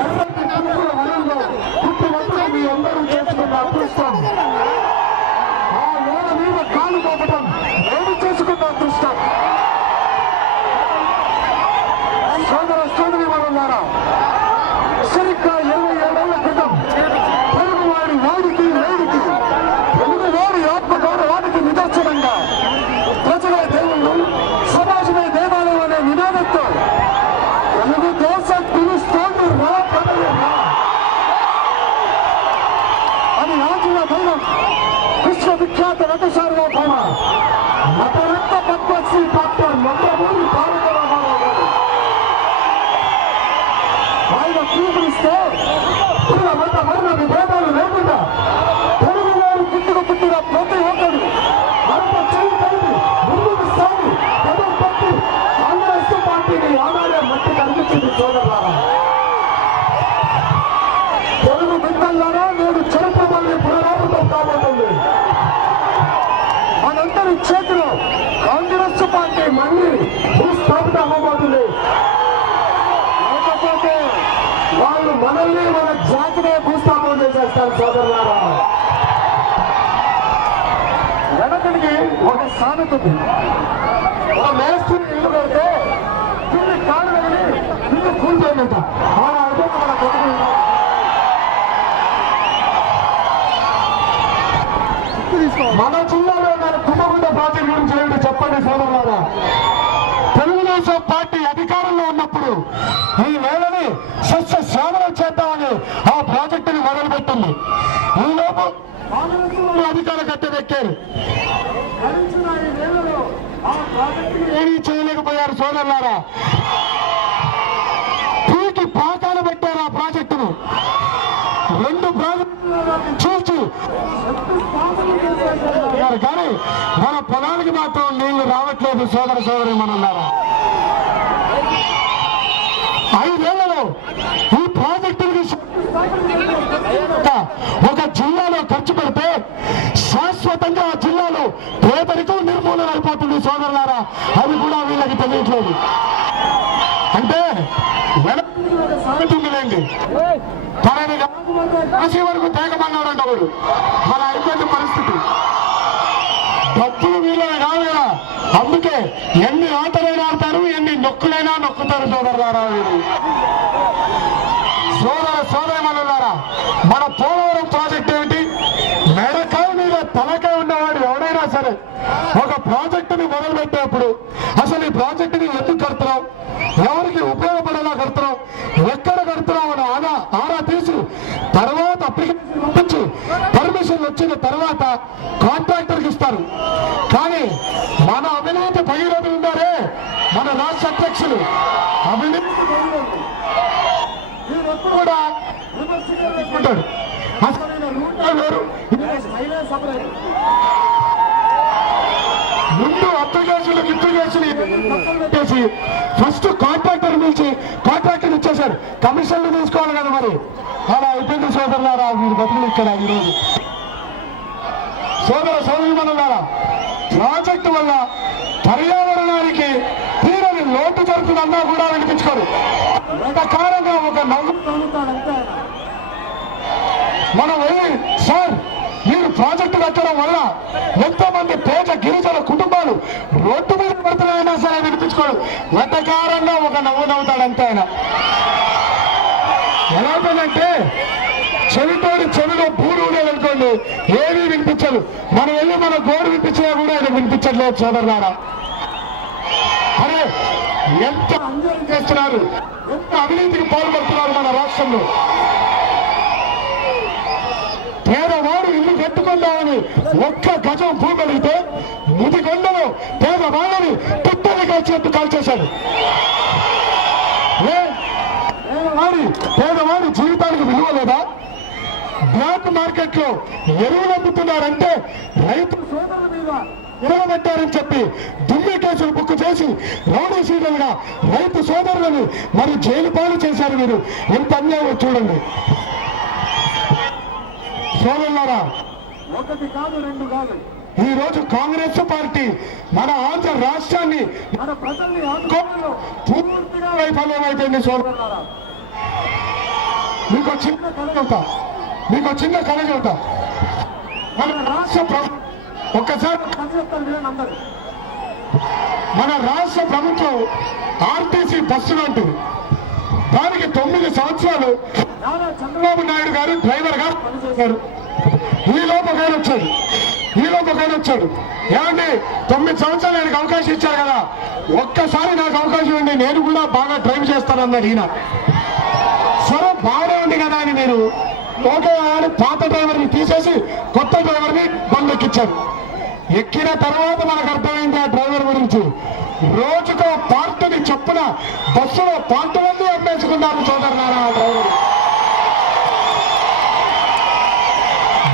ఎర్రటి పురుగుల వనంలో పుట్టినప్పుడు మీ అందరూ చేసుకున్న అదృష్టం, ఆ నేల మీద కాలు మోపటం నేను చేసుకున్న అదృష్టం. సోదరి వరులారా, సరిగ్గా 27 ఏళ్ల క్రితం తెలుగువాడి వాడికి వేడికి, తెలుగువాడి ఆత్మగౌరవానికి నిదర్శనంగా ప్రజలే దేవుళ్ళు, సమాజమే దేవాలయం అనే నినాదంతో తెలుగు దేశం పిలుస్తోంది రా అని ఆచిన దైవం విశ్వవిఖ్యాత నట సార్వభౌమ నటరత్న పద్మశ్రీ డాక్టర్ నందమూరి తారక రామారావు గారు ఆయన పిలుపునిస్తే కుల మత వర్ణ విభేదాలు లేకుండా తెలుగు వారు పుట్టిన ప్రతి ఒక్కరు మరొక చెయ్యి కలిపి ముందుకు సాగి పదం పట్టి కాంగ్రెస్ పార్టీని ఆనాడే మట్టి కనిపించింది. సోదరులారా, తెలుగు బిడ్డల్లారా, నేడు చరిత్ర మళ్ళీ పునరావృతం కాబోతుంది. మనందరి చేతిలో కాంగ్రెస్ పార్టీ మళ్ళీ భూస్థాపిత అవ్వబోతుంది. లేకపోతే వాళ్ళు మనల్ని మన జాతినే భూస్థాపన చేస్తారు. సోదరులారా, వెనకడికి ఒక సామెత ఉంది. ఒక మేస్త్రి ఇల్లు కడితే ఇల్లు కాడు వెళ్ళి ఇల్లు కూల్చేయమంట. మన అర్థం మన కొడుకు మన జిల్లాలో మన కుంభగుండ ప్రాజెక్ట్ గురించి ఏమిటి చెప్పండి సోదరులారా. తెలుగుదేశం పార్టీ అధికారంలో ఉన్నప్పుడు ఈ నేలని సస్య శ్యామలం చేద్దామని ఆ ప్రాజెక్టుని మొదలుపెట్టింది. ఈలోపు అధికార కట్టెదెక్కారు. ఏమీ చేయలేకపోయారు సోదరులారా. పీకి పాకాన పెట్టారు ఆ ప్రాజెక్టును. 2 ప్రాజెక్టులు చూసి కానీ మన పొలానికి మాత్రం నీళ్లు రావట్లేదు. సోదరి మనన్నారా, 5 ఏళ్లలో ఈ ప్రాజెక్టులకి ఒక జిల్లాలో ఖర్చు పెడితే శాశ్వతంగా ఆ జిల్లాలో పేదరికం నిర్మూలన అయిపోతుంది. సోదరులారా, అది కూడా వీళ్ళకి తెలియట్లేదు. అంటే సాగుతుందిలేండి, తనని కాశీ వరకు తేగమన్నాడంట వాడు. మన అయిపోయిన పరిస్థితి. డబ్బులు వీళ్ళని కాదు కదా, అందుకే ఎన్ని ఆటలైనా ఆడతారు, ఎన్ని నొక్కులైనా నొక్కుతారు. సోదరులారా, వీరు సోదరిమణులారా, మన పోలవరం ప్రాజెక్ట్ ఏమిటి? మెడకాయ మీద తలకాయ ఉన్నవాడు ఎవడైనా సరే ఒక ప్రాజెక్టుని మొదలుపెట్టేప్పుడు అసలు ఈ ప్రాజెక్టుని ఎందుకు కడుతున్నాం, ఎవరికి ఉపయోగపడేలా కడుతున్నాం, ఎక్కడ కడుతున్నాం అని ఆరా తీసి తర్వాత అప్లికేషన్ పంపించి పర్మిషన్ వచ్చిన తర్వాత కాంట్రాక్టర్కి ఇస్తారు. కానీ మన అవినీతి భగీరథ ఉన్నారే మన రాష్ట్ర అధ్యక్షులు, అవినీతి కూడా విమర్శించుకుంటాడు. ముందు అప్లికేషన్లు చేసి ఫస్ట్ కాంట్రాక్టర్ పిలిచి కాంట్రాక్టర్ ఇచ్చేశారు. కమిషన్లు తీసుకోవాలి కదా, మరి అలా అయిపోయింది. సోదరులారా, మీరు బతుకులు ఇక్కడ ఈరోజు సోదరిమణులారా, ప్రాజెక్టు వల్ల పర్యావరణానికి తీరని లోటు జరుగుతుందన్నా కూడా వినిపించుకోరు. కారణంగా ఒక నవ్వు మనం వెళ్ళి, సార్ మీరు ప్రాజెక్టు కట్టడం వల్ల ఎంతో మంది పేద గిరిజన కుటుంబాలు రోడ్డు మీద పడుతున్నాయన్నా సరే వినిపించుకోడు. వెటకారంగా ఒక నవ్వు నవ్వుతాడంతే ఆయన. ఎలాగంటే చెవిలో బూరు ఉండేదనుకోండి, ఏమీ వినిపించదు. మనం వెళ్ళి మన గోడు వినిపించినా కూడా ఆయన వినిపించట్లేదు. సోదరులారా, అరే ఎంత అన్యాయం చేస్తున్నారు, ఎంత అవినీతికి పాల్పడుతున్నారు మన రాష్ట్రంలో. పేదవాడు ఇల్లు కట్టుకుందామని ఒక్క గజం భూమి అడిగితే ముదిగొండలో పేదవాళ్ళని పుట్టని కాల్చినట్టు కాల్చేశాడు. పేదవాడి జీవితానికి విలువ లేదా? బ్లాక్ మార్కెట్ లో ఎరువులు అమ్ముతున్నారంటే రైతు సోదరుల మీద నిలబెట్టారని చెప్పి దుమ్మి కేసులు బుక్ చేసి రౌడీ సీడలుగా రైతు సోదరులను మరి జైలు పాలు చేశారు. మీరు ఎంత అన్యాయం చూడండి. సోదరులారా, 1 కాదు 2 కాదు, ఈ రోజు కాంగ్రెస్ పార్టీ మన ఆంధ్ర రాష్ట్రాన్ని మన ప్రజల్ని ఆదుకోవడంలో పూర్తిగా వైఫల్యం అయిపోయింది. సోదరులారా, మీకు చిన్న కథ చెబుతా, మీకు చిన్న కథ చెబుతా. మన రాష్ట్ర ప్రభుత్వం ఒక్కసారి మన రాష్ట్ర ప్రభుత్వం ఆర్టీసీ బస్సులు అంటుంది. దానికి 9 సంవత్సరాలు చంద్రబాబు నాయుడు గారు డ్రైవర్ గా పనిచేశారు. ఈ లోపకైనా వచ్చాడు. ఏమండి 9 సంవత్సరాలు ఆయనకు అవకాశం ఇచ్చారు కదా, ఒక్కసారి నాకు అవకాశం ఉంది, నేను కూడా బాగా డ్రైవ్ చేస్తానన్నాడు ఈయన. సరే బాగానే ఉంది కదా అని మీరు ఓకే అని పాత డ్రైవర్ని తీసేసి కొత్త డ్రైవర్ని బందెక్కించారు. ఎక్కిన తర్వాత మనకు అర్థమైంది ఆ డ్రైవర్ గురించి. రోజుకో పార్టీని చొప్పున బస్సులో పార్టీలన్నీ అమ్మేసుకున్నారు సోదరులారా. ఆ డ్రైవర్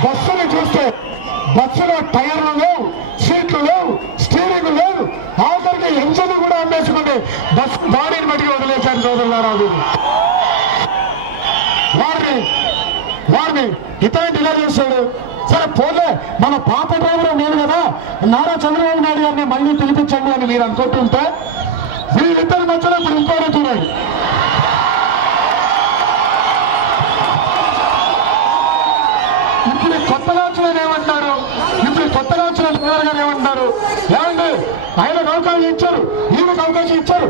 బస్సుని చూస్తే బస్సులో టైర్లు లేవు, సీట్లు లేవు, స్టీరింగ్ లేదు, ఆఖరికి ఇంజన్ కూడా అమ్మేసుకుంటే బస్సు బాడీని బట్టి వదిలేశారు సోదరులారా. వారిని ఇతరులు ఇలా చేశాడు. సరే పోలే, మన పాత డ్రైవర్ నేను కదా, నారా చంద్రబాబు నాయుడు గారిని మళ్ళీ పిలిపించండి అని మీరు అనుకుంటుంటే వీళ్ళిద్దరి మధ్యలో ఇప్పుడు ఇంకోటి చూడండి. ఇప్పుడు కొత్తగా వచ్చిన డ్రైవర్ గారు ఏమంటున్నారు, ఏమండి ఆయనకు అవకాశం ఇచ్చారు, ఈయనకు అవకాశం ఇచ్చారు,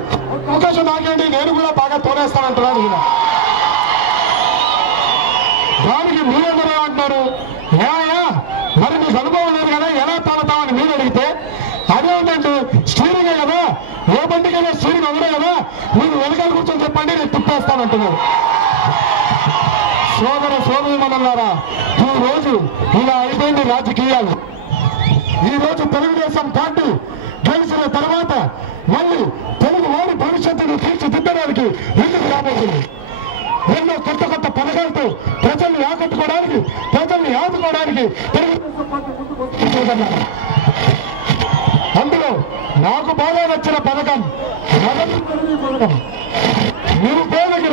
అవకాశం నాకేంటి, నేను కూడా బాగా తోనేస్తానంటున్నాడు ఈయన. దానికి మీరెందరూ ఏమంటున్నారు, ఏమయ్యా మరి మీకు అనుభవం లేదు కదా, ఎలా తాగుతామని మీరు అడిగితే అదేంటంటే స్టీరింగే కదా, ఏ బండికైనా స్టీరింగ్ అవడే కదా, మీరు వెనకాల కూర్చొని చెప్పండి నేను తిప్పేస్తానంటున్నారు. సోదరులారా, ఈ రోజు ఇలా అయిపోయింది రాజకీయాలు. ఈ రోజు తెలుగుదేశం పార్టీ గెలిచిన తర్వాత మళ్ళీ తెలుగు వారి భవిష్యత్తును తీర్చిదిద్దడానికి ఎందుకు రాబోతుంది. ఎన్నో కొత్త పథకాలతో ప్రజల్ని ఆకట్టుకోవడానికి, ప్రజల్ని ఆదుకోవడానికి అందులో నాకు బాగా నచ్చిన పథకం నిరుపేదకి